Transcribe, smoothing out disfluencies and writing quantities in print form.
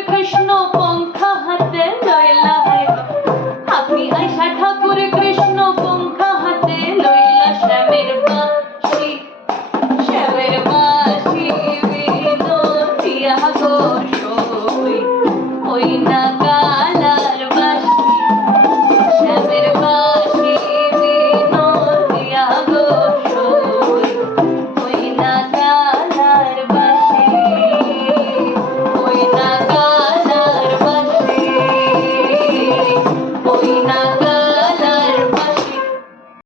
কৃষ্ণ পঙ্খা হাতে লইলা আপনি আইসা ঠাকুর কৃষ্ণ পঙ্খা হাতে লইলা শ্যামের বাঁশি বিনোদিয়া গো সই ওই নাগা